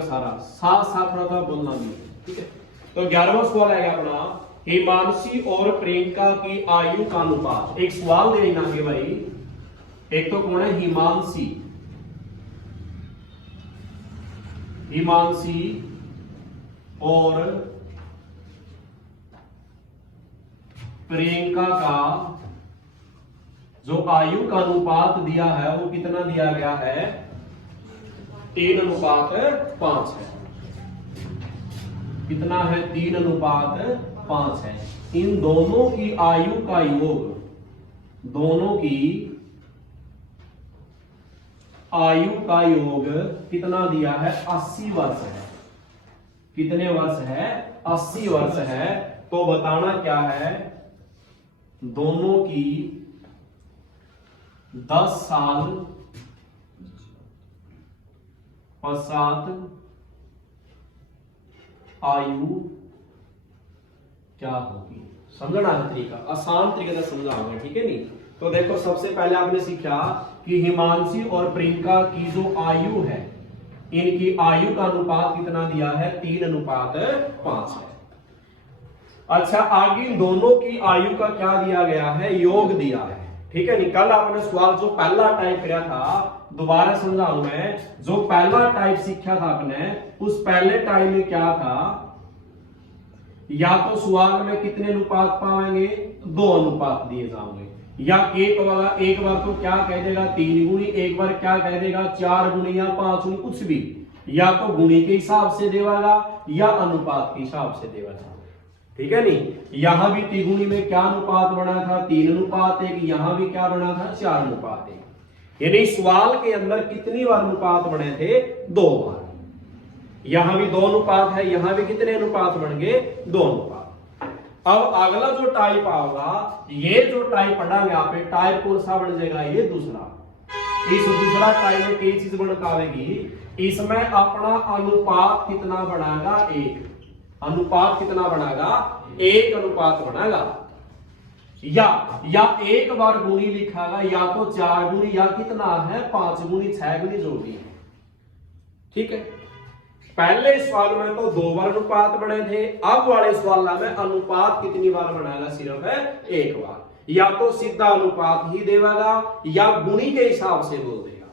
का सारा साथ साथ थोड़ा सा बोलना भी है, ठीक है। तो 11वां सवाल है अपना, हिमांशी और प्रियंका की आयु का अनुपात। एक सवाल दे देना कि भाई एक तो कौन है हिमांशी, हिमांशी और प्रियंका का जो आयु का अनुपात दिया है वो कितना दिया गया है, 3:5 है। कितना है, 3:5 है। इन दोनों की आयु का योग, दोनों की आयु का योग कितना दिया है, 80 वर्ष है। कितने वर्ष है, 80 वर्ष है। तो बताना क्या है, दोनों की 10 साल पश्चात आयु क्या होगी। समझना है तरीका, आसान तरीके से समझाऊंगा, ठीक है। नहीं तो देखो सबसे पहले आपने सीखा कि हिमांशी और प्रियंका की जो आयु है, इनकी आयु का अनुपात कितना दिया है, 3:5 है। अच्छा, आगे इन दोनों की आयु का क्या दिया गया है, योग दिया है, ठीक है। नहीं कल आपने सवाल जो पहला टाइप किया था, दोबारा समझाऊं मैं, जो पहला टाइप सीखा था आपने, उस पहले टाइप में क्या था, या तो सवाल में कितने अनुपात पाएंगे, 2 अनुपात दिए जाएंगे, या एक बार तो क्या कह देगा 3 गुणी, एक बार क्या कह देगा 4 गुणी या 5 गुणी, कुछ भी, या तो गुणी के हिसाब से देगा या अनुपात के हिसाब से देगा, ठीक है। नहीं यहां भी तिगुणी में क्या अनुपात बना था, 3:1, यहां भी क्या बना था, 4:1। यानी सवाल के अंदर कितनी बार अनुपात बने थे, 2 बार। यहां भी 2 अनुपात है, यहां भी कितने अनुपात बन गए, 2 अनुपात। अब अगला जो टाइप आएगा, ये जो टाइप पढ़ांगे आप, टाइप कौन सा बन जाएगा, ये दूसरा। इस दूसरा टाइप में कई चीज बनकावेगी, इसमें अपना अनुपात कितना बनाएगा, 1 अनुपात कितना बनाएगा, 1 अनुपात बनाएगा, या एक बार गुणी लिखागा, या तो 4 गुणी, या कितना है 5 गुणी, 6 गुणी, जो भी है, ठीक है। पहले सवाल में तो 2 बार अनुपात बने थे, अब वाले सवाल में अनुपात कितनी बार बनाएगा, सिर्फ है 1 बार। या तो सीधा अनुपात ही देगा या गुणी के हिसाब से बोल देगा।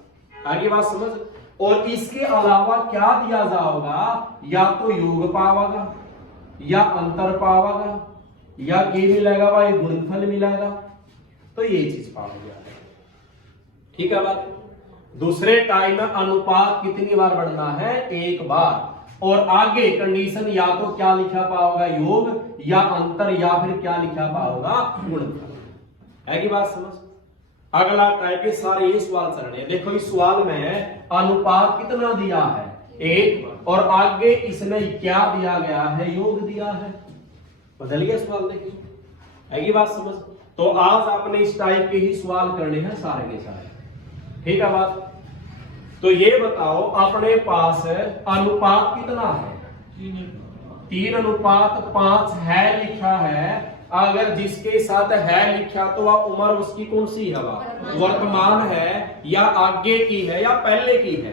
आगे बात समझ। और इसके अलावा क्या दिया जाएगा, या तो योग पावागा, या अंतर पावागा, या के मिलेगा भाई गुणनफल मिलेगा, तो ये चीज पाओगे, ठीक है बात। दूसरे टाइम में अनुपात कितनी बार बढ़ना है, 1 बार। और आगे कंडीशन या तो क्या लिखा पाओगा, योग, या अंतर, या फिर क्या लिखा पाओगा, गुणनफल। है कि बात समझ। अगला टाइप के सारे ये सवाल चल रहे हैं। देखो इस सवाल में अनुपात कितना दिया है, 1, और आगे इसमें क्या दिया गया है, योग दिया है। बदल गया सवाल, देखिए है कि बात समझ। तो आज आपने इस टाइप के ही सवाल करने हैं सारे के सारे, ठीक है बात। तो ये बताओ अपने पास अनुपात कितना है, 3:5 है लिखा है। अगर जिसके साथ है लिखा तो वह उम्र उसकी कौन सी है, वर्तमान है, या आगे की है, या पहले की है,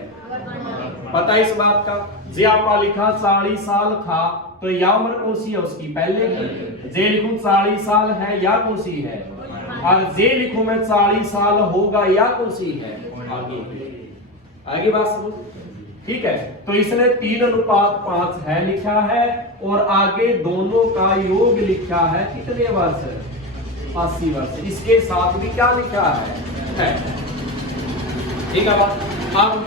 पता इस बात का। जे आपका लिखा 40 साल था, तो या उम्र कौन सी है उसकी, पहले की। जे लिखूं 40 साल है, या कौन सी है, और जे लिखूं मैं 40 साल होगा, या कौन सी है, आगे की। आगे बात समझ, ठीक है। तो इसने 3:5 है लिखा है, और आगे दोनों का योग लिखा है, कितने वर्ष, 80 वर्ष। इसके साथ भी क्या लिखा है, ठीक है बात। अब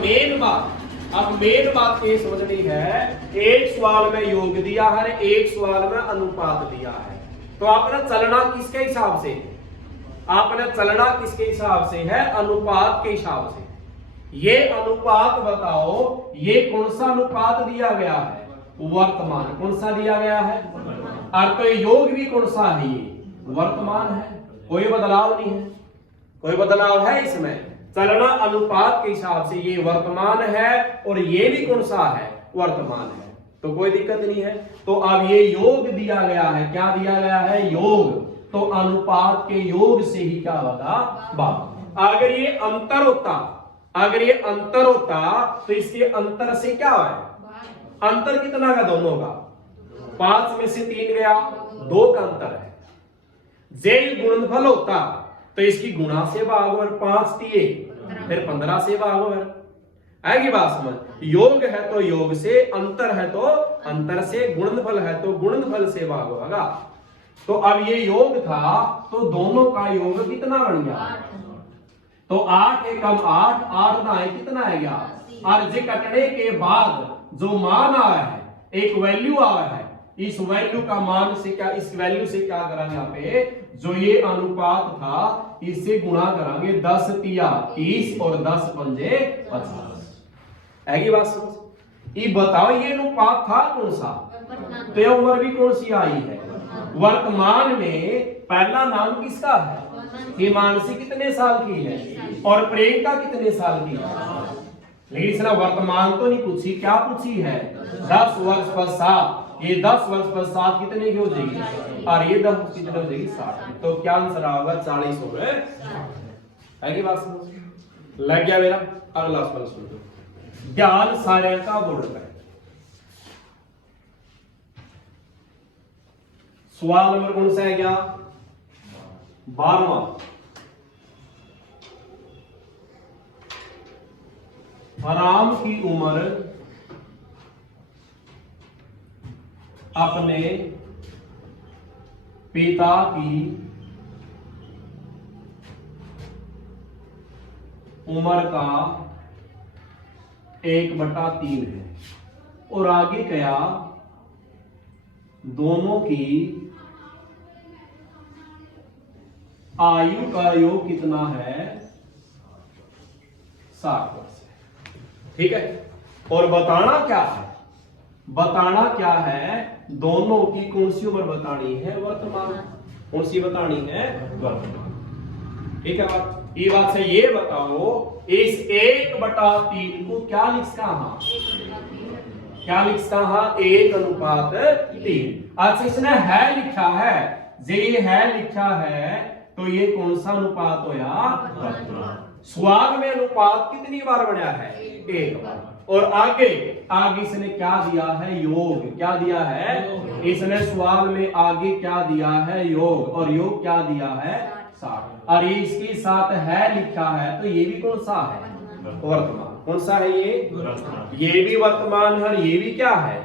मेन बात ये समझनी है, एक सवाल में योग दिया है, एक सवाल में अनुपात दिया है। तो आपने चलना किसके हिसाब से, आपने चलना किसके हिसाब से है, अनुपात के हिसाब से। ये अनुपात बताओ, ये कौन सा अनुपात दिया गया है, वर्तमान। कौन सा दिया गया है, और तो योग भी कौन सा है, ये वर्तमान है, कोई बदलाव नहीं है, कोई बदलाव है इसमें। चलना अनुपात के हिसाब से ये वर्तमान है, और ये भी कौन सा है, वर्तमान है, तो कोई दिक्कत नहीं है। तो अब ये योग दिया गया है, क्या दिया गया है, योग। तो अनुपात के योग से ही क्या होगा, बात। अगर ये अंतर होता तो इसके अंतर से क्या है, अंतर कितना का दोनों का? 5 में से 3 गया, 2 का अंतर है। जेल गुणनफल होता तो इसकी गुणा से भाग और 5 दिए फिर 15 से भाग और आएगी बात समझ। योग है तो योग से, अंतर है तो अंतर से, गुणनफल है तो गुणनफल से भाग होगा। तो अब ये योग था तो दोनों का योग कितना बन गया? तो 8 एकम 8, 8 ना है कितना है गया? और जे कटने के बाद जो मान आया है, एक वैल्यू आया है, इस वैल्यू का मान से क्या, इस वैल्यू से क्या करेंगे यहाँ पे, जो ये अनुपात था इससे गुणा करेंगे। 10 तिया 30 और 10 पंजे 50। आएगी बात समझ। ये बताओ ये अनुपात था कौन सा? तो यह उम्र भी कौन सी आई है? वर्तमान में पहला नाम किसका है? हिमांशी कितने साल की है और प्रियंका कितने साल की है? लेकिन इसने वर्तमान तो नहीं पूछी, क्या पूछी है? 10 वर्ष पश्चात। ये 10 वर्ष पश्चात कितने की हो जाएगी और ये 10 कितने हो जाएगी? 60। तो क्या आंसर आएगा? 40 हो गए। आगे बात समझ लग गया मेरा? अगला सवाल सुन लो। ध्यान सारे का गुण करें। सवाल नंबर कौन सा है क्या? 12वां। राम की उम्र अपने पिता की उम्र का 1/3 है और आगे क्या, दोनों की आयु का योग कितना है? 60 वर्ष है। ठीक है। और बताना क्या है? बताना क्या है? दोनों की कौन सी उम्र बतानी है? वर्तमान। कौन सी बतानी है? वर्तमान। ठीक है बात। ये बात से ये बताओ इस 1/3 को क्या लिखता है? क्या लिखता है? 1/3। अच्छा इसने है लिखा है, ये है लिखा है तो ये कौन सा अनुपात होया? वर्तमान। स्वाद में अनुपात कितनी बार बनया है? 1 बार। और आगे आगे इसने क्या दिया है? योग। क्या दिया है? इसने सवाल में आगे क्या दिया है? योग। और योग क्या दिया है? 60। और ये इसके साथ है लिखा है तो ये भी कौन सा है? वर्तमान। कौन सा है ये? ये भी वर्तमान है और ये भी क्या है?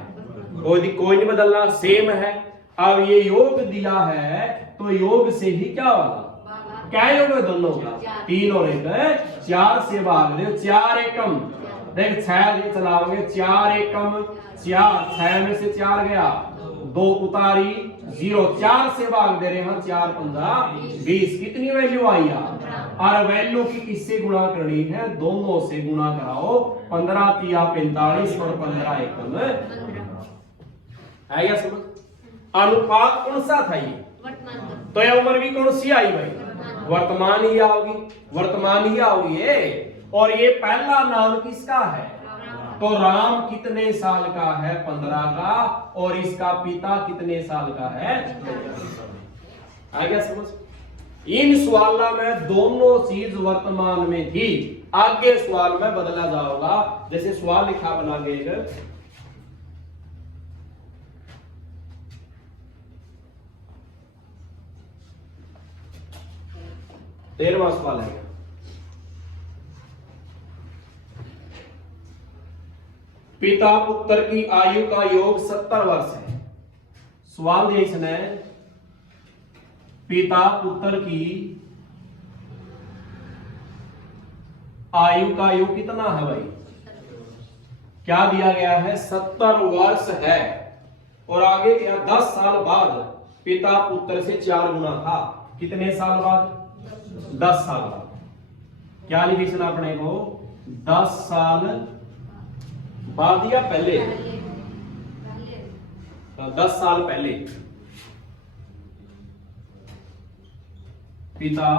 कोई नहीं बदलना, सेम है। अब ये योग दिया है तो योग से ही क्या होगा? क्या योग है दोनों का? 3 और 1 4 से भाग दे। 4 एकम देख 6 चलाओगे, 4 एकम 4, 6 में से 4 गया, 2 उतारी 0, 4 से भाग दे रहे हैं। 4 15 20। कितनी वैल्यू आई? और वैल्यू की किससे गुणा करनी है? दोनों से गुणा कराओ। 15 तिया 45 और 15 एकम आया समझ। अनुपात कौन सा था ये? तो यह उम्र भी कौन सी आई भाई? वर्तमान ही आओगी। वर्तमान ही आओगी ये। और ये पहला नाम किसका है? तो राम कितने साल का है? 15 का। और इसका पिता कितने साल का है? आ गया समझ। इन सवालों में दोनों चीज वर्तमान में थी, आगे सवाल में बदला जाएगा। जैसे सवाल लिखा बना गए 13वां सवाल है। पिता पुत्र की आयु का योग 70 वर्ष है। सवाल दिया इसने, पिता पुत्र की आयु का योग कितना है भाई? क्या दिया गया है? 70 वर्ष है। और आगे क्या? 10 साल बाद पिता पुत्र से 4 गुना था। कितने साल बाद? 10 साल बाद। क्या लिखना अपने को? 10 साल बाद या पहले? 10 साल पहले पिता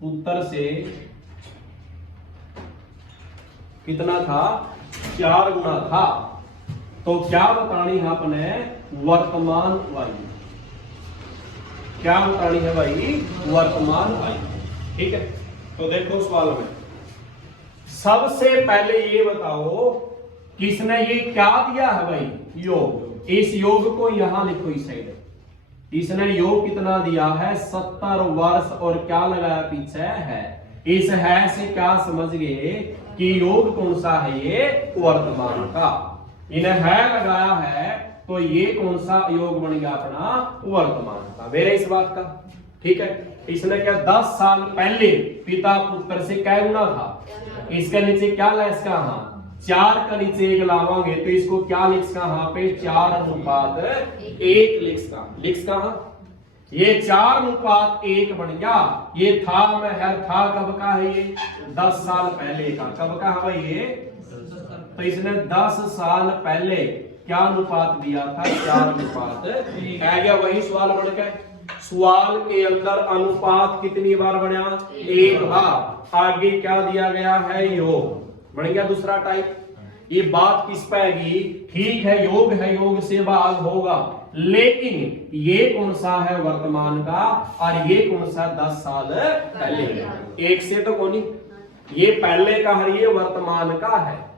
पुत्र से कितना था? 4 गुना था। तो क्या बतानी है अपने? वर्तमान आयु। क्या बतानी है भाई? वर्तमान आयु। ठीक है। तो देखो सवाल में सबसे पहले ये बताओ किसने ये क्या दिया है भाई, योग। इस योग को यहां लिखो इस साइड। इसने योग कितना दिया है, 70 वर्ष, और क्या लगाया पीछे है। इस है से क्या समझ गए कि योग कौन सा है, ये वर्तमान का। इन्हें है लगाया है तो ये कौन सा योग बन गया अपना, वर्तमान का। मेरे इस बात का ठीक है। इसने क्या 10 साल पहले पिता पुत्र से क्या गुना था, इसके नीचे क्या लेस का, हाँ 4 का नीचे 1 लावांगे तो इसको क्या लिख का, हाँ पे 4:1 लिख का, हाँ ये 4:1 बन गया। ये था में है, था कब का है, ये 10 साल पहले का। कब का है भाई ये, तो इसने 10 साल पहले क्या अनुपात दिया था, 4:1 आ गया। वही सवाल बढ़ गया। सवाल के अंदर अनुपात कितनी बार बना, 1 बार। आगे क्या दिया गया है, योग बन गया दूसरा टाइप। ये बात किस पे आएगी, ठीक है योग है, योग से भाग होगा, लेकिन ये कौन सा है, वर्तमान का, और ये कौन सा 10 साल पहले। एक से तो कौन, ये पहले का है, ये वर्तमान का है।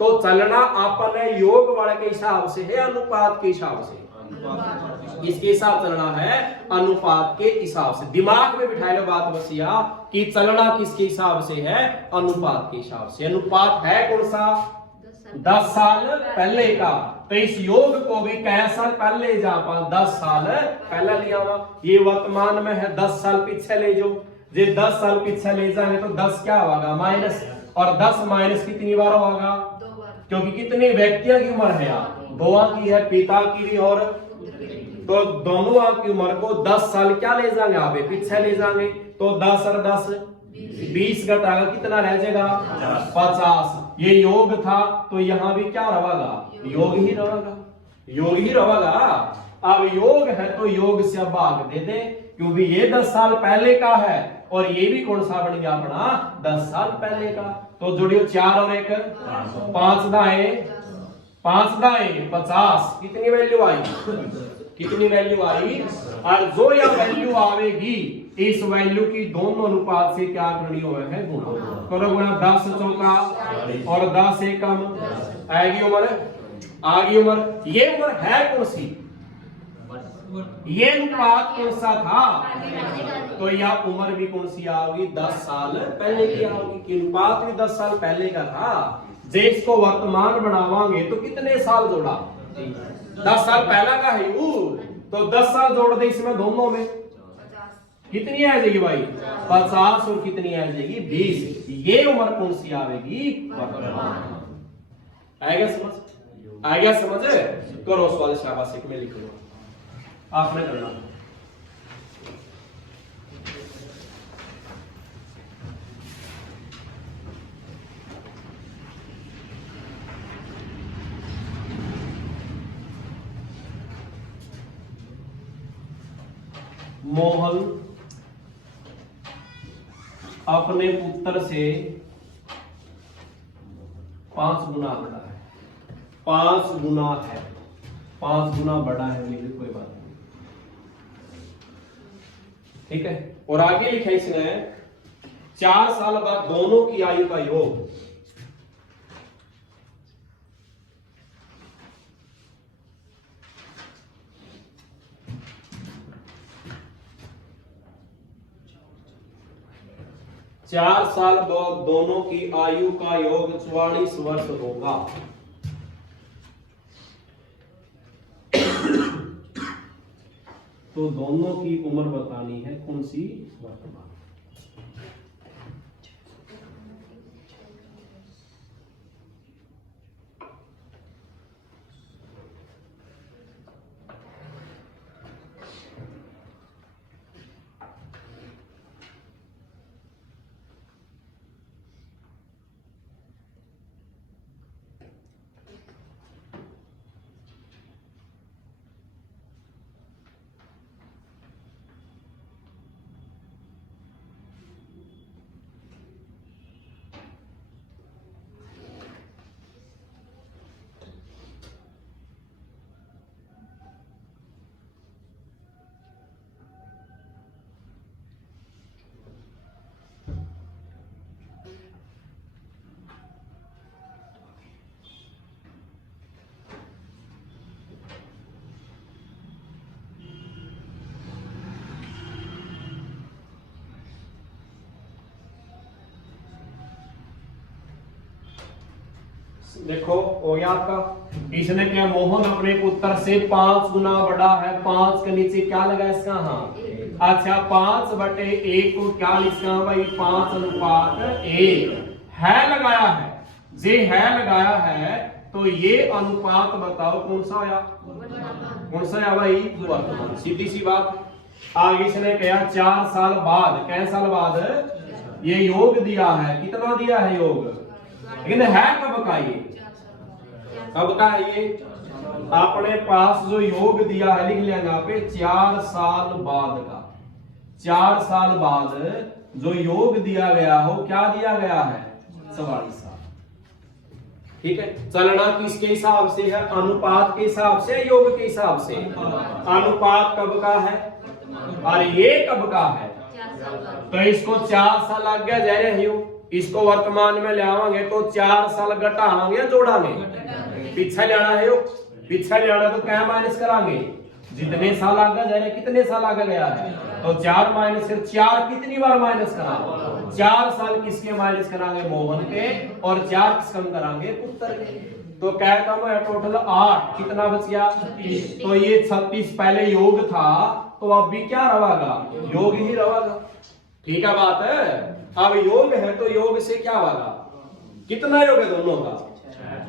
तो चलना अपने योग वाले के हिसाब से है, अनुपात के हिसाब से, इसके हिसाब चलना है, अनुपात के हिसाब से। दिमाग में बिठा लो बात बसिया कि चलना किसके हिसाब से है, अनुपात के हिसाब से। अनुपात है कौन सा, 10 साल पहले का। तो इस योग को भी कै साल पहले जा पा, 10 साल पहले लिया हुआ। ये वर्तमान में है, 10 साल पीछे ले जाओ। जे 10 साल पीछे ले जाएंगे तो 10 क्या होगा, माइनस, और 10 माइनस कितनी बार होगा, क्योंकि कितने व्यक्तियों की उम्र है यार, 2 की है, पिता की भी, और तो दोनों की उम्र को 10 साल क्या ले जाएंगे, आप पीछे ले जाएंगे। तो 10 और 10 20 घटाकर कितना रह जाएगा, 50। ये योग था तो यहां भी क्या रहेगा, योग ही रहेगा, योग ही रहेगा। अब योग है तो योग से भाग दे दे, क्योंकि ये 10 साल पहले का है और ये भी कौन सा बन गया अपना, 10 साल पहले का। तो जोड़ियो 4 और 1 5 दाएं 5 दाएं 50। कितनी वैल्यू आई, कितनी वैल्यू आई, और जो यह वैल्यू आवेगी इस वैल्यू की दोनों अनुपात से क्या करनी है, गुणा करो। गुणा 10 चौका और 10 एकम, आएगी उम्र, आगे उम्र। ये उम्र है कौन सी, ये अनुपात कौन सा था, तो यह उम्र भी कौन सी आओगी, 10 साल पहले की आओगी। कि अनुपात भी 10 साल पहले का था। जे इसको वर्तमान बनावांगे तो कितने साल जोड़ा, 10 साल पहला का है वो, तो 10 साल जोड़ दे इसमें दोनों में, कितनी आ जाएगी भाई, 50, और कितनी आ जाएगी, 20। ये उम्र कौन सी आएगी, वर्तमान। आएगा समझ, आएगा समझ। करो सवाल शाबाश में लिख लो, आपने करना। मोहन अपने पुत्र से 5 गुना बड़ा है, 5 गुना है, 5 गुना बड़ा है, लेकिन कोई बात नहीं, ठीक है। और आगे लिखा इसने 4 साल बाद दोनों की आयु का योग। चार साल दोनों की आयु का योग 44 वर्ष होगा। तो दोनों की उम्र बतानी है कौन सी, वर्तमान। देखो हो गया आपका। इसने क्या, मोहन अपने पुत्र से 5 गुना बड़ा है। 5 के नीचे क्या लगा इसका, हाँ अच्छा 5/1 को क्या लिखना भाई, 5:1 है लगाया है। जे है लगाया है तो ये अनुपात बताओ कौन सा आया, कौन सा आया भाई, वर्तमान। सीधी सी बात। आगे इसने कहा 4 साल बाद, कै साल बाद ये योग दिया है। कितना दिया है योग, लेकिन है कब का, ये कब का है ये, अपने पास जो योग दिया है लिख लेना पे 4 साल बाद का। 4 साल बाद जो योग दिया गया हो, क्या दिया गया है, 44 साल। ठीक है, चलना किसके हिसाब से है, अनुपात के हिसाब से, योग के हिसाब से। अनुपात कब का है और ये कब का है, तो इसको 4 साल लग गया जा रहे हो, इसको वर्तमान में ले आवांगे तो 4 साल घटावांगे या जोड़ांगे, पीछे जाना है, पीछे जाना तो क्या माइनस करांगे, जितने साल आगे जा रहे, कितने साल आगे गया है, तो 4 माइनस 4 कितनी बार माइनस करा, 4 साल किसके माइनस करांगे, मोहन के, और 4 किस कम करांगे, पुत्र के। तो क्या कम है, टोटल 8, कितना बच गया, 36। तो ये 36 पहले योग था, तो अब भी क्या रहेगा, योग ही रहेगा। ठीक है बात है। अब योग है तो योग से क्या होगा, कितना योग है दोनों का,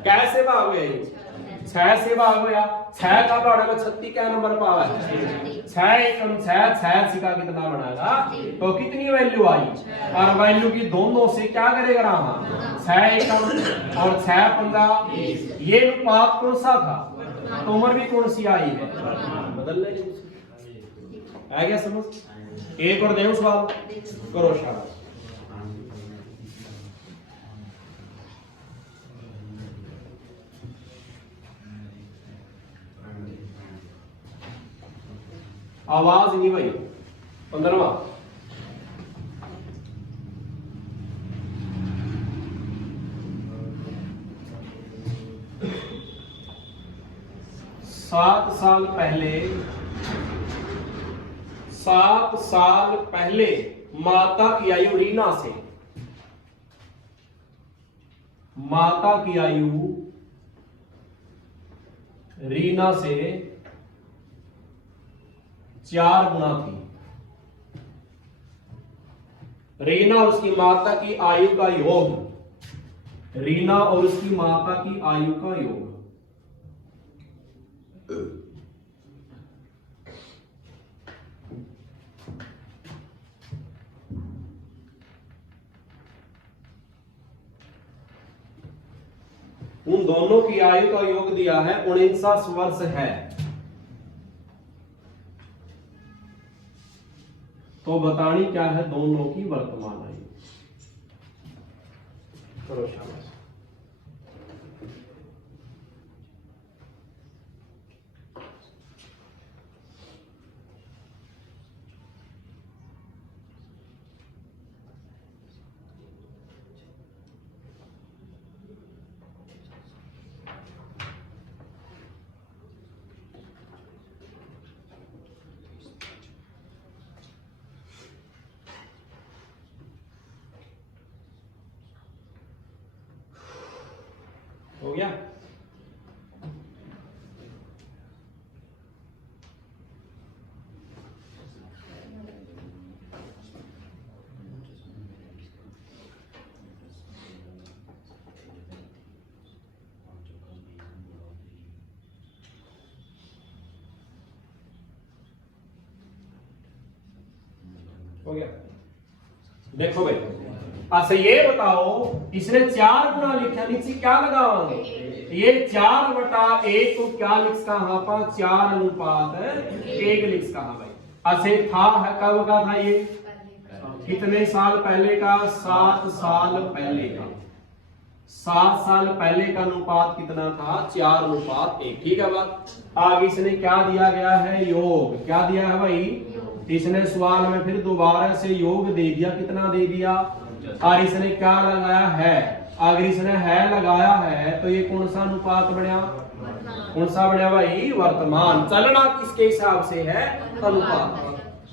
कैसे भाग हुए, 6 से भाग हुआ, 6 का भाग में 36 क्या नंबर पावा है, 6 एकम 6, 6 सिक्का कितना बनाएगा, तो कितनी वैल्यू आई, और वैल्यू की दोनों से क्या करेगा रामा, 6 एकम और 6 15। ये अनुपात कौन सा था, तो उम्र भी कौन सी आई है, बदल ले, आ गया समझ। एक और दे सवाल करो, शाबाश। आवाज नहीं भाई, 15वां। सात साल पहले माता की आयु रीना से, माता की आयु रीना से 4 गुना थी। रीना और उसकी माता की आयु का योग, रीना और उसकी माता की आयु का योग, उन दोनों की आयु का योग दिया है 49 वर्ष है। तो बतानी क्या है दोनों की वर्तमान आयु, करो शाबाश। हो गया, हो गया। देखो भाई, अच्छा ये बताओ, इसने 4 गुना लिखा, नीचे क्या लगावांगे, ये 4/1 को क्या लिख कहा, 4:1 लिख कहा भाई। अच्छा था है कब का था ये, कितने साल पहले का, 7 साल पहले का। 7 साल पहले का अनुपात कितना था, 4:1। ठीक है बात। आगे इसने क्या दिया गया है, योग, क्या दिया है भाई, इसने सवाल में फिर दोबारा से योग दे दिया, कितना दे दिया, और इसने क्या लगाया है, अगर इसने है लगाया है तो ये कौन सा अनुपात बढ़िया, कौन सा बढ़िया भाई, वर्तमान। चलना किसके हिसाब से है, अनुपात।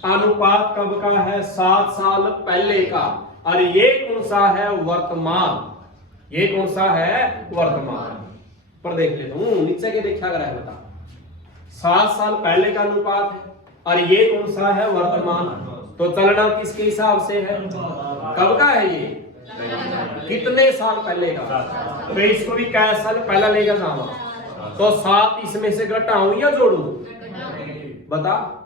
अनुपात कब का है, 7 साल पहले का, और ये कौन सा है, वर्तमान। ये कौन सा है? वर्तमान। पर देख लेता हूं नीचे के देखा कर है, बता 7 साल पहले का अनुपात है और ये कौन सा है? वर्तमान। तो चलना किसके हिसाब से है? कब का है ये? कितने साल पहले का? तो इसको भी कै साल पहला लेगा जावा, तो 7 इसमें से घटाऊं या जोड़ू? बता।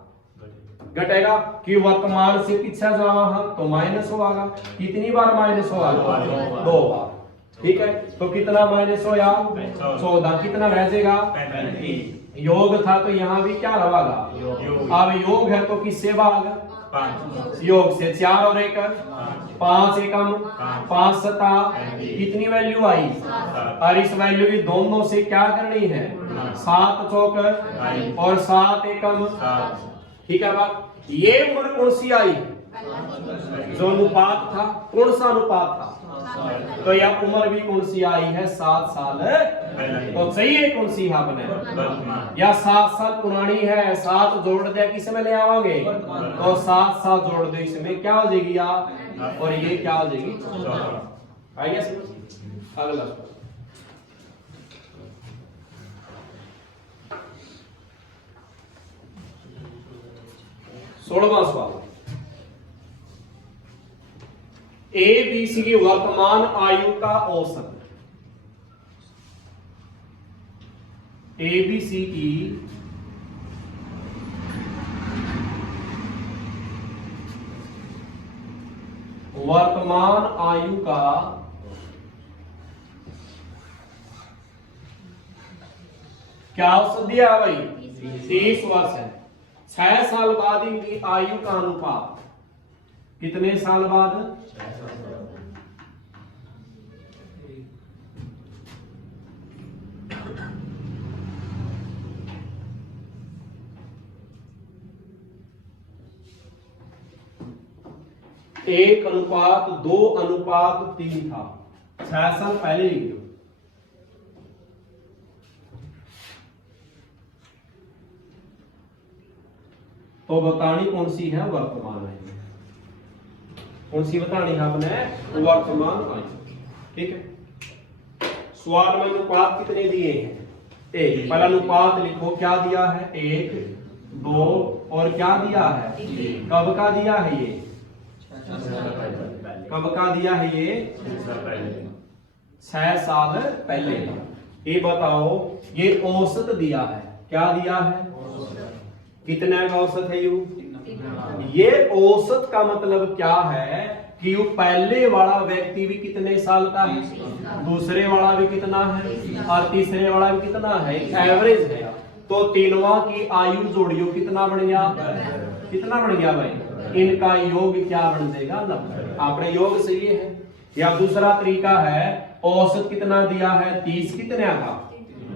घटेगा कि वर्तमान से पीछे जावा हम तो माइनस होगा। कितनी बार माइनस होगा? 2 बार। ठीक है, तो कितना माइनस होया? 14। कितना रह जाएगा? योग था तो यहाँ भी क्या रहेगा? अब योग है तो किससे भाग? योग से। 4 और 1 5 एकम 5 सता कितनी वैल्यू आई? और इस वैल्यू की दोनों से क्या करनी है? 7 चौक और 7 एकम। ठीक है बात। ये उम्र कौन सी आई? जो अनुपात था, कौन सा अनुपात था? तो यह उम्र भी कौन सी आई है? 7 साल। तो चाहिए कौन सी है अपने? या 7 साल पुरानी है, 7 जोड़ दे किस में ले आवांगे? तो 7 जोड़ दे इसमें क्या हो जाएगी यार? और ये क्या हो जाएगी? आइए समझ। अगला 16वां सवाल। ए बी सी की वर्तमान आयु का औसत। ए बी सी की वर्तमान आयु का क्या औसत दिया है भाई? 30 वर्ष है। 6 साल बाद इनकी आयु का अनुपात। कितने साल बाद? 1:2:3 था। 6 साल पहले लिख दो। तो बतानी कौन सी है? वर्तमान आयु। कौन सी बतानी है आपने? वर्तमान आयु। ठीक है। सवाल में अनुपात कितने दिए हैं? 1। पहला अनुपात लिखो, क्या दिया है? 1 2 और क्या दिया है? कब का दिया है ये? कब का दिया है ये? 6 साल पहले। ये बताओ, ये औसत दिया है। क्या दिया है? कितने का औसत है यू? ये औसत का मतलब क्या है कि यू पहले वाला व्यक्ति भी कितने साल का है, दूसरे वाला भी कितना है और तीसरे वाला भी कितना है? एवरेज है। तो तीनों की आयु जोड़ियो, कितना बन गया? कितना बन गया भाई? इनका योग क्या बन जाएगा? 90। आपने योग से ये है। या दूसरा तरीका है, औसत कितना दिया है? 30। कितने का?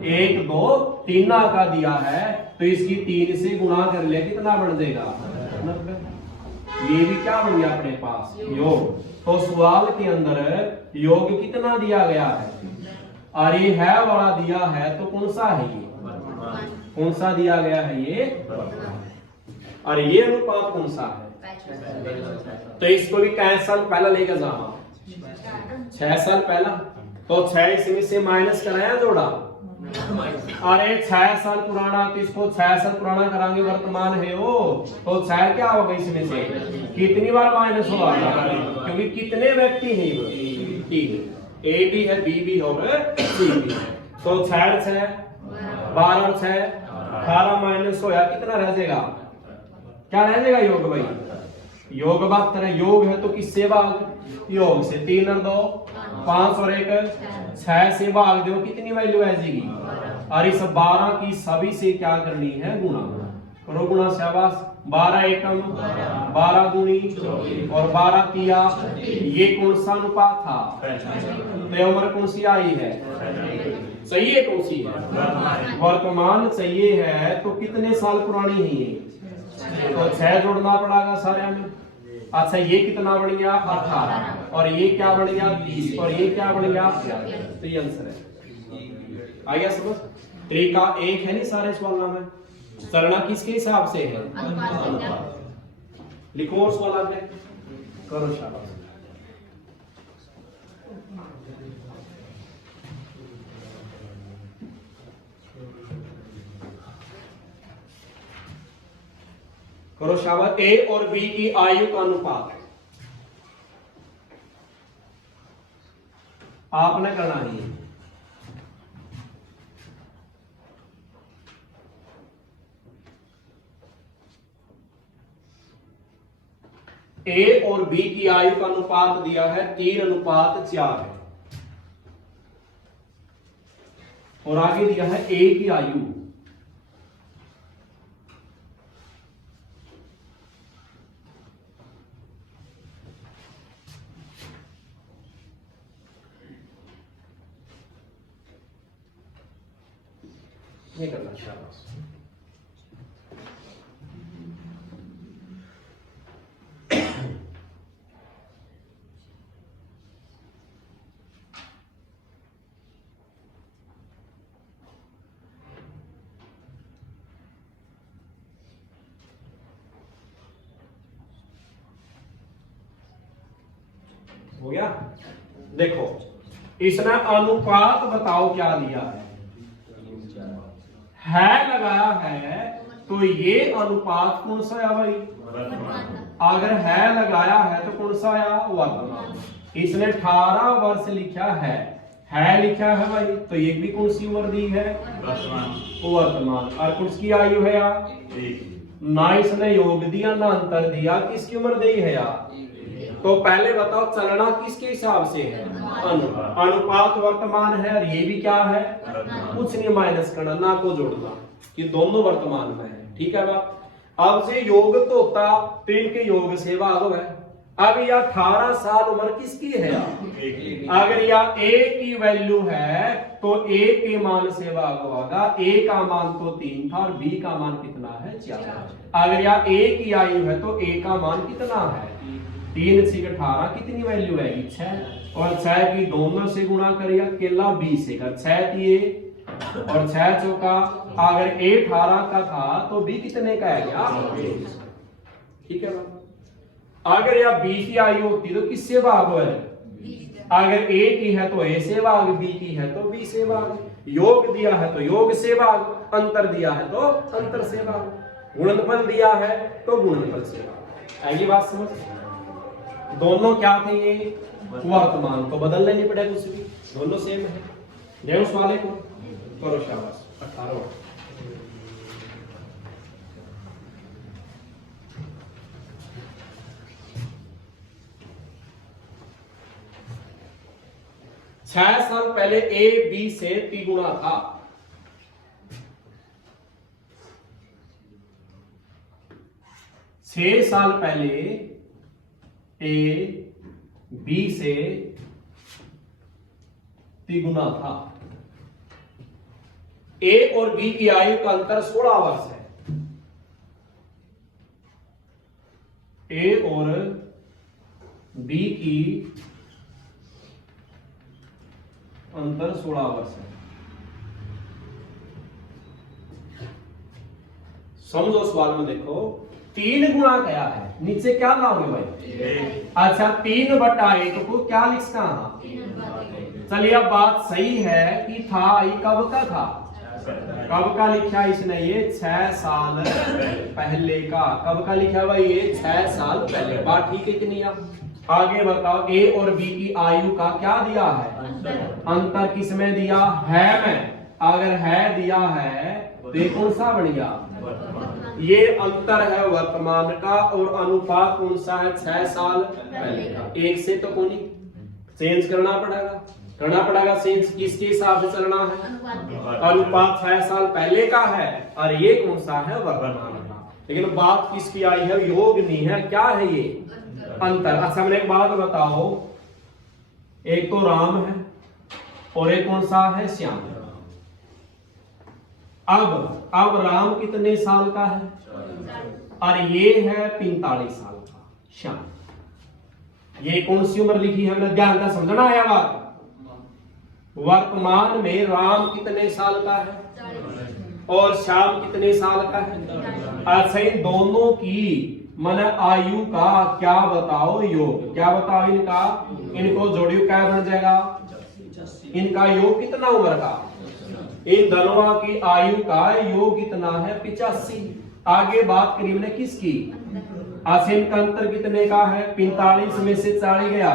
1 2 3 का दिया है, तो इसकी 3 से गुणा कर ले, कितना बन जाएगा? 90। ये भी क्या बन गया अपने पास? योग। तो सवाल के अंदर योग कितना दिया गया है? और ये है वाला दिया है, तो कौन सा है ये? कौन सा दिया गया है ये? और ये अनुपात कौन सा है? तो इसको भी कै साल पहला लेकर जाना? 6 साल पहला। तो 6 इसमें से माइनस कराया, जोड़ा? अरे 6 साल पुराना, तो इसको 6 साल पुराना कराएंगे, वर्तमान है वो, तो 6 क्या होगा इसमें से? कितनी बार माइनस होगा? क्योंकि कितने व्यक्ति हैं? 3। ए भी है, बी भी होगा, सी भी है। तो 6 6 12 और 6 18 माइनस होया, कितना रह जाएगा? क्या रह जाएगा योग भाई? योग बात करें, योग है तो किससे भाग? योग से। 3 और 2 5 और 1 6 से भाग दो, कितनी वैल्यू आ जाएगी? और इस 12 की सभी से क्या करनी है? गुणा करो। गुणा, शाबाश। 12 एकम 12 दूनी और 12 किया। ये कौन सा अनुपात था? तो उम्र कौन सी आई है? सही है। कौन सी है? वर्तमान चाहिए है, तो कितने साल पुरानी है ये? तो 6 जोड़ना पड़ेगा सारे में। अच्छा, ये कितना बन गया? 18। और ये क्या बन गया? 30। और ये क्या बन गया? तो ये आंसर है। आ गया समझ? तरीका एक है नहीं सारे सवालों में। चलना किसके हिसाब से है? लिखो और सवाल में करो, शाबाश। करो शाबाश। ए और बी की आयु का अनुपात आपने करना है। ए और बी की आयु का अनुपात दिया है 3:4 है, और आगे दिया है ए की आयु ये करना। शाबाश। हो गया। देखो इसने अनुपात बताओ क्या दिया है लगाया है, तो ये अनुपात कौन सा है भाई? अगर है लगाया है तो कौन सा आया? वर्तमान। इसने 18 वर्ष लिखा है लिखा है भाई, तो ये भी कौन सी उम्र दी है? वर्तमान। और कौन सी आयु है यार? ना इसने योग दिया ना अंतर दिया, किसकी उम्र दी है यार? तो पहले बताओ चलना किसके हिसाब से है? अनुपात वर्तमान है, और ये भी क्या है? कुछ नहीं माइनस करना, ना को जोड़ना, कि दोनों वर्तमान में है। ठीक है बात। अब से योग तो होता तो इनके योग से भाग है। अब यह 18 साल उम्र किसकी है? अगर यह ए की वैल्यू है तो ए के मान से भाग होगा। ए का मान तो 3 था और बी का मान कितना है? 4। अगर यह ए की आयु है तो ए का मान कितना है? 3 से 18 कितनी वैल्यू आएगी? 6। और 6 की दोनों से गुणा करिए, अकेला 20 से कर 6 दिए और 6 चौका। अगर ए 18 का था तो बी कितने का है? ठीक है बात। अगर यह बी की आयु होती तो किससे भाग हो? अगर ए की है तो ए से भाग, बी की है तो बी से भाग। योग दिया है तो योग से भाग, अंतर दिया है तो अंतर से भाग, गुणनफल दिया है तो गुणनफल से भाग। आएगी बात समझ? दोनों क्या थे? ये वर्तमान, तो बदलना नहीं पड़ेगा कुछ भी, दोनों सेम है। दे उस वाले को करो शाबाश। 18 6 साल पहले ए बी से तिगुना था। छह साल पहले ए बी से तिगुना था। ए और बी की आयु का अंतर 16 वर्ष है। ए और बी की अंतर 16 वर्ष है। समझो सवाल में देखो, 3 गुणा क्या है? नीचे क्या लाओगे भाई? अच्छा 3/1 को क्या लिखना है? चलिए अब बात सही है कि था ये कब का था? कब का लिखा इसने? ये 6 साल पहले का। कब का लिखा भाई? ये 6 साल पहले। बात ठीक है कि नहीं? आगे बताओ, ए और बी की आयु का क्या दिया है? अंतर किसमें दिया है? में अगर है दिया है तो ये कौन सा बन गया? ये अंतर है वर्तमान का, और अनुपात कौन सा है? 6 साल पहले का। एक से तो कौन चेंज करना पड़ेगा चेंज। किसके हिसाब से चलना है? अनुपात 6 साल पहले का है, और ये कौन सा है? वर्तमान का। लेकिन बात किसकी आई है? योग नहीं है, क्या है ये? अंतर। अच्छा मैंने एक बात बताओ, एक तो राम है और एक कौन सा है? श्याम। अब राम कितने साल का है? और ये है 45 साल का श्याम। ये कौन सी उम्र लिखी है? हमने ध्यान का समझना आया बात। वर्तमान में राम कितने साल का है और श्याम कितने साल का है? अच्छा इन दोनों की मन आयु का क्या बताओ? योग। क्या बताओ इनका? इनको जोड़ियो क्या बन जाएगा? इनका योग कितना उम्र का? इन दोनों की आयु का योग कितना है? 85। आगे बात करी हमने किसकी, आसेन का अंतर कितने का है, 45 में से 40 गया,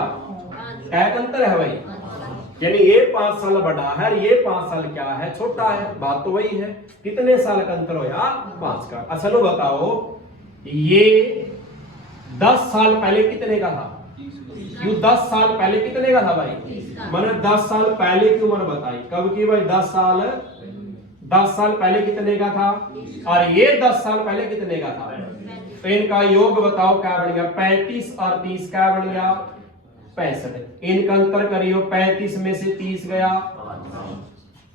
क्या अंतर है भाई, यानी ये 5 साल बड़ा है और ये 5 साल क्या है, छोटा है। बात तो वही है, कितने साल का अंतर होया, 5 का। असल बताओ ये 10 साल पहले कितने का था, यू 10 साल पहले कितने का था भाई, मैंने 10 साल पहले की उम्र बताई, कब की भाई, 10 साल पहले कितने का था, और ये 10 साल पहले कितने का था। तो इनका योग बताओ क्या बन गया, 35 और 30 क्या बन गया, 65। इनका अंतर करियो, 35 में से 30 गया,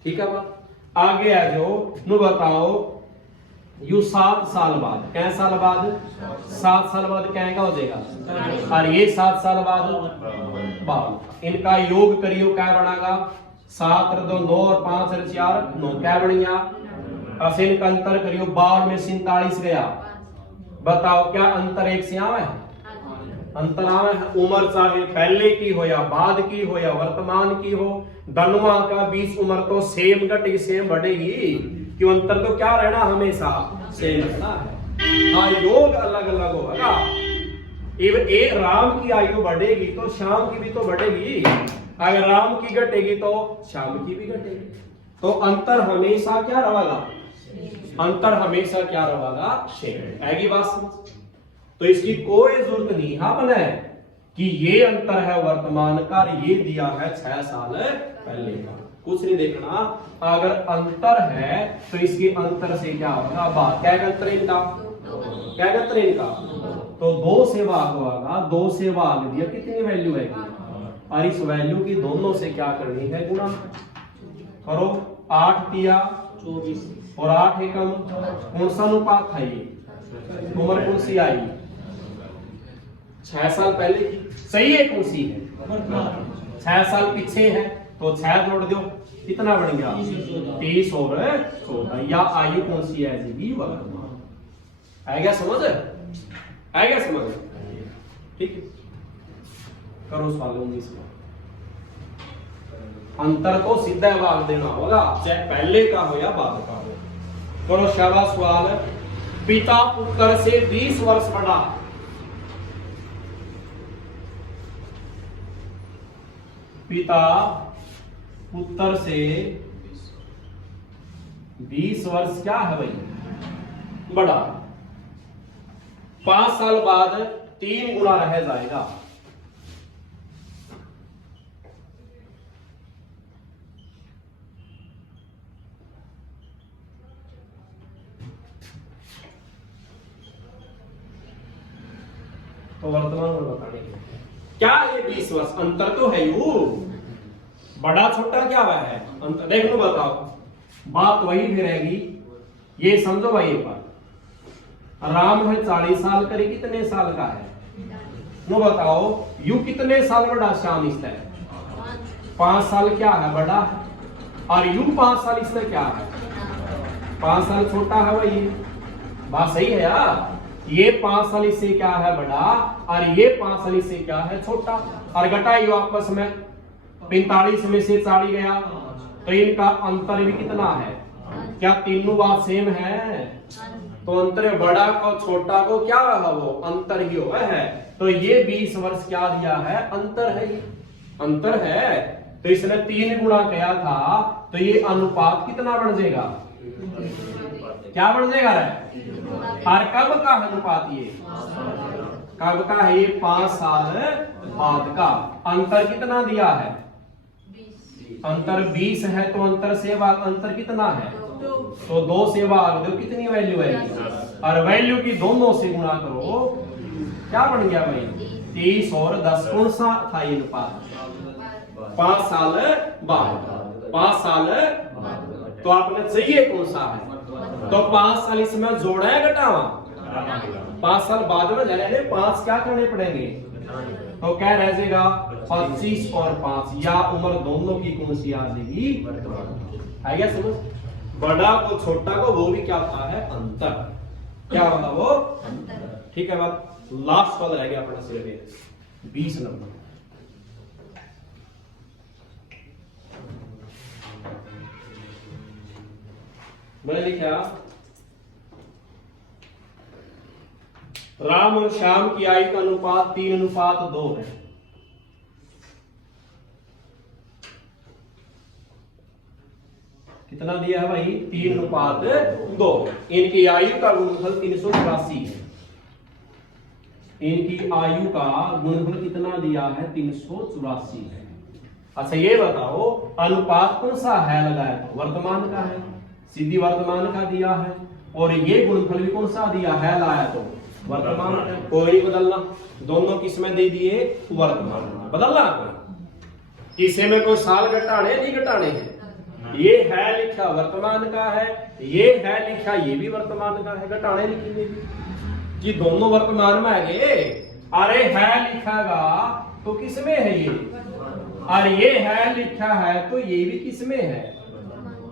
ठीक है बात। आगे आ जो नु बताओ यू 7 साल बाद, क्या साल बाद, 7 साल बाद क्या हो जाएगा, और ये 7 साल बाद 12। इनका योग करियो क्या बनेगा, 7 और 2 9 और 5 और 4 9 क्या बन गया। अब इनका अंतर करियो, 12 में 47 गया, बताओ क्या अंतर एक से आवे है, अंतर आवे है। उम्र चाहे पहले की हो या बाद की हो या वर्तमान की हो, दोनों का 20 उम्र तो सेम घटेगी, सेम बढ़ेगी, क्यों अंतर तो क्या रहना हमेशा सेम रहना है। हाँ योग अलग अलग होगा, एक राम की आयु बढ़ेगी तो श्याम की भी तो बढ़ेगी, अगर राम की घटेगी तो श्याम की भी घटेगी, तो अंतर हमेशा क्या रहेगा, अंतर हमेशा क्या रहेगा, सेम आएगी बात समझ। तो इसकी कोई जरूरत नहीं अपन है कि ये अंतर है वर्तमान का, ये दिया है 6 साल पहले का, कुछ नहीं देखना। अगर अंतर है तो इसके अंतर से क्या होगा, बात क्या अंतर इनका, क्या अंतर इनका, तो 2 से भाग होगा, 2 से भाग दिया, कितनी वैल्यू आएगी, और इस वैल्यू की दोनों से क्या करनी है, गुणा करो। 8 दिया 24 और 8 एकम, कौन सा अनुपात था ये, उम्र कौन सी आई, 6 साल पहले की, सही है कौन सी है, 6 साल पीछे है, तो 6 जोड़ दो, कितना बन गया, 30 और 14, या आयु कौन सी है, वर्तमान। आएगा समझ, आएगा समझ, ठीक है। करो सवाल 19 का, अंतर को सीधा भाग देना होगा, चाहे पहले का हो या बाद का हो। करो शाबाश सवाल, पिता पुत्र से 20 वर्ष बड़ा, पिता पुत्र से 20 वर्ष क्या है भाई, बड़ा, 5 साल बाद 3 गुना रह जाएगा, तो वर्तमान में बताने क्या ये 20 वर्ष अंतर तो है यू, बड़ा छोटा क्या हुआ है अंतर, देख लो बताओ, बात वही भी रहेगी, ये समझो भाई एक बात, राम है 40 साल करे, कितने साल का है, नो बताओ यू कितने साल बड़ा, श्याम इससे 5 साल क्या है बड़ा, और यू 5 साल इससे क्या है, 5 साल छोटा है भाई, बात सही है यार, ये 5 साल इससे क्या है बड़ा, और ये 5 साल इससे क्या है छोटा, और घटाइयो आपस में, 45 में से 40 गया, तो इनका अंतर भी कितना है, क्या तीनों बात सेम है, तो अंतर बड़ा को छोटा को क्या है, वो अंतर ही हुआ है, तो ये 20 वर्ष क्या दिया है, अंतर है, ये अंतर है, तो इसने 3 गुणा किया था, तो ये अनुपात कितना बन जाएगा, क्या बन जाएगा रे, और कब का अनुपात, ये कब का है, ये 5 साल बाद का, अंतर कितना दिया है, अंतर 20 है, तो अंतर से भाग, अंतर कितना है, तो 2 से भाग दो, कितनी वैल्यू है, और वैल्यू की दोनों से गुणा करो, क्या बन गया भाई, 30 और 10, कौन सा था ये अनुपात, 5 साल बाद, 5 साल, तो आपने चाहिए कौन सा है, तो 5 साल इसमें जोड़ा है घटावा, 5 साल बाद में जाने 5 क्या करने पड़ेंगे, तो क्या रह जाएगा 25 और 5, या उम्र दोनों की कौन सी आ जाएगी, है क्या समझ, बड़ा को छोटा को वो भी क्या था है अंतर, क्या होगा वो अंतर, ठीक है बात। लास्ट वाला रह गया अपना सिर्फ 20 नंबर, मैंने लिखा राम और श्याम की आयु का अनुपात 3:2 है। कितना दिया है भाई? 3:2। इनकी आयु का गुणनफल 384 है। इनकी आयु का गुणनफल कितना दिया है? 384 है। अच्छा ये बताओ अनुपात कौन सा है लगाया? तो वर्तमान का है, सीधी वर्तमान का दिया है। और ये गुणनफल भी कौन सा दिया है लाया? तो वर्तमान का। कोई नहीं बदलना, दोनों किसमें दे दिए? वर्तमान में। बदलना कोई किसी में कोई साल घटाने नहीं घटाने हैं। ये है लिखा वर्तमान का है, ये है लिखा ये भी वर्तमान का है, घटाने लिखेंगे कि दोनों वर्तमान में है गए। अरे है लिखागा तो किसमें है ये? और ये है लिखा है तो ये भी किसमें है?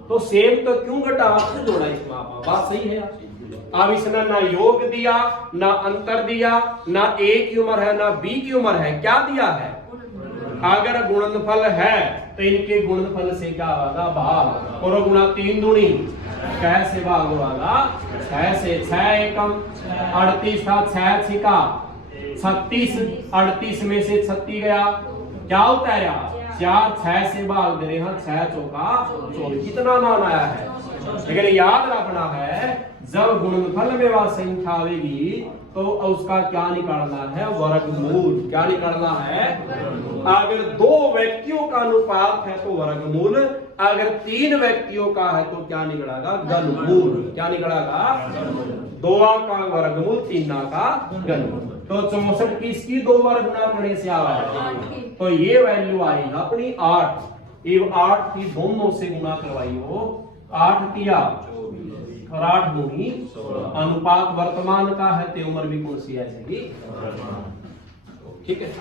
तो सेम तो क्यों घटावा क्यों जोड़ा इसमें? बात सही है। अब इसने ना योग दिया, ना अंतर दिया, ना ए की उम्र है ना बी की उम्र है, क्या दिया है? अगर गुणनफल है तो इनके गुणनफल से क्या होगा? भाग। और गुणा 3 दूनी कैसे भाग होगा? 6 से। 6 एकम 38 था, 6 छिका 36, 38 में से 36 गया, क्या उतारा? 4, 6 से भाग दे रहे हैं, 6 चौका 24। कितना मान आया है? लेकिन याद रखना है जब गुणनफल में वह संख्या आएगी तो उसका क्या निकालना है? वर्गमूल। क्या निकालना है? अगर 2 व्यक्तियों का अनुपात है तो वर्गमूल, अगर 3 व्यक्तियों का है तो क्या निकलेगा? घनमूल। क्या निकलेगा? 2 का वर्गमूल 3 का घनमूल। तो 64 किसकी 2 बार गुणा करने से आ रहा है? तो ये वैल्यू आएगा अपनी 8। ये 8 की दोनों से गुणा करवाई हो, 8 किया और 8 दूनी अनुपात वर्तमान का है तो उम्र भी कौन सी आएगी? ठीक है।